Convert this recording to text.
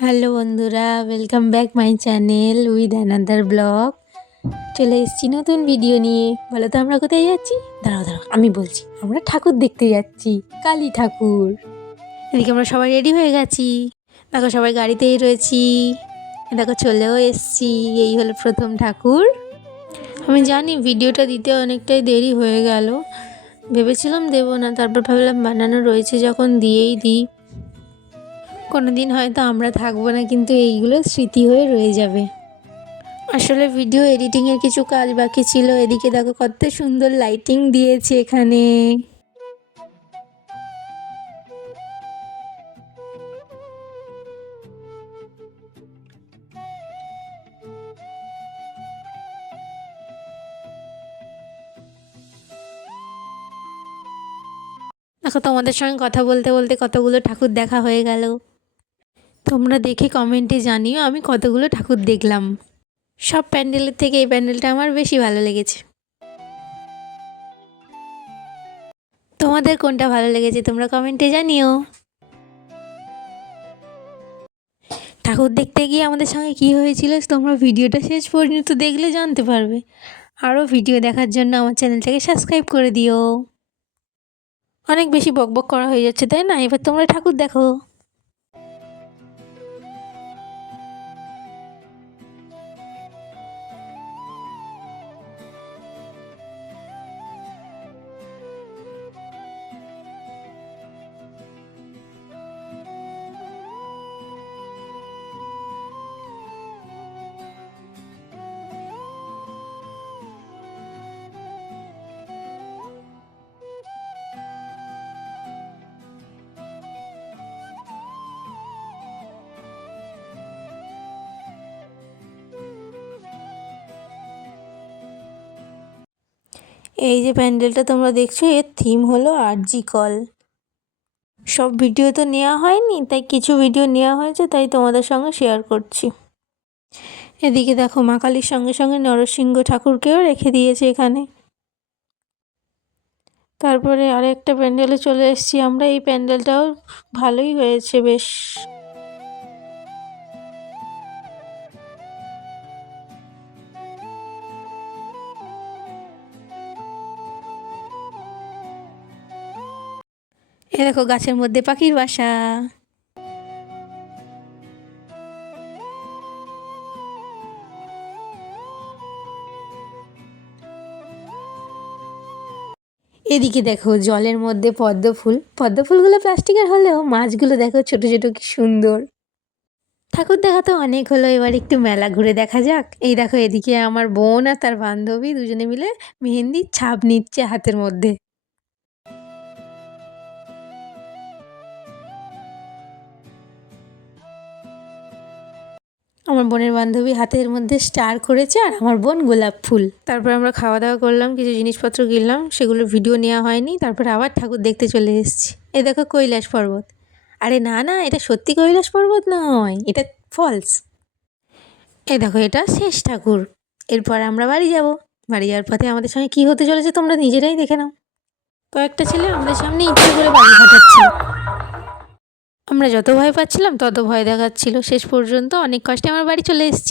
Hello বন্ধুরা, welcome back my channel with another blog. চলে এসেছি নতুন ভিডিও নিয়ে। বলো তো আমরা কোথায় যাচ্ছি? দাঁড়াও আমি বলছি। আমরা ঠাকুর দেখতে যাচ্ছি, কালী ঠাকুর। এদিকে আমরা সবাই রেডি হয়ে গেছি। দেখো সবাই গাড়িতেই রয়েছি। দেখো চলেও এসছি। এই হলো প্রথম ঠাকুর। আমি জানি ভিডিওটা দিতে অনেকটাই দেরি হয়ে গেল। ভেবেছিলাম দেবো না, তারপর ভাবলাম বানানো রয়েছে যখন দিয়েই দিই। কোনো দিন হয়তো আমরা থাকবো না, কিন্তু এইগুলো স্মৃতি হয়ে রয়ে যাবে। আসলে ভিডিও এডিটিংয়ের কিছু কাজ বাকি ছিল। এদিকে দেখো কত সুন্দর লাইটিং দিয়েছে এখানে। দেখো তোমাদের সঙ্গে কথা বলতে বলতে কতগুলো ঠাকুর দেখা হয়ে গেল। তোমরা দেখে কমেন্টে জানিও আমি কতগুলো ঠাকুর দেখলাম। সব প্যান্ডেলের থেকে এই প্যান্ডেলটা আমার বেশি ভালো লেগেছে। তোমাদের কোনটা ভালো লেগেছে তোমরা কমেন্টে জানিও। ঠাকুর দেখতে গিয়ে আমাদের সঙ্গে কী হয়েছিল তোমরা ভিডিওটা শেষ পর্যন্ত দেখলে জানতে পারবে। আরও ভিডিও দেখার জন্য আমার চ্যানেলটাকে সাবস্ক্রাইব করে দিও। অনেক বেশি বকবক করা হয়ে যাচ্ছে, তাই না? এবার তোমরা ঠাকুর দেখো। এই যে প্যান্ডেলটা তোমরা দেখছো, এর থিম হলো আরজি কল। সব ভিডিও তো নেওয়া হয়নি, তাই কিছু ভিডিও নেওয়া হয়েছে, তাই তোমাদের সঙ্গে শেয়ার করছি। এদিকে দেখো মা কালীর সঙ্গে সঙ্গে নরসিংহ ঠাকুরকেও রেখে দিয়েছে এখানে। তারপরে আরেকটা প্যান্ডেলে চলে এসেছি আমরা। এই প্যান্ডেলটাও ভালোই হয়েছে বেশ। এ দেখো গাছের মধ্যে পাখির বাসা। এদিকে দেখো জলের মধ্যে পদ্ম ফুলগুলো প্লাস্টিকের হলেও মাছগুলো দেখো ছোট ছোট, কি সুন্দর। ঠাকুর দেখা তো অনেক হলো, এবার একটু মেলা ঘুরে দেখা যাক। এই দেখো এদিকে আমার বোন আর তার বান্ধবী দুজনে মিলে মেহেন্দির ছাপ নিচ্ছে হাতের মধ্যে। আমার বোনের বান্ধবী হাতের মধ্যে স্টার করেছে আর আমার বোন গোলাপ ফুল। তারপর আমরা খাওয়া দাওয়া করলাম, কিছু জিনিসপত্র কিনলাম, সেগুলো ভিডিও নেওয়া হয়নি। তারপরে আবার ঠাকুর দেখতে চলে এসেছি। এই দেখো কৈলাস পর্বত। আরে না না, এটা সত্যি কৈলাস পর্বত নয়, এটা ফলস। এই দেখো এটা শেষ ঠাকুর। এরপর আমরা বাড়ি যাব। বাড়ি যাওয়ার পথে আমাদের সঙ্গে কী হতে চলেছে তোমরা নিজেরাই দেখে নাও। কয়েকটা ছেলে আমাদের সামনে ইচ্ছে করে বাড়ি ফাটাচ্ছিল। আমরা যত ভয় পাচ্ছিলাম তত ভয় দেখাচ্ছিল। শেষ পর্যন্ত অনেক কষ্টে আমার বাড়ি চলে এসেছি।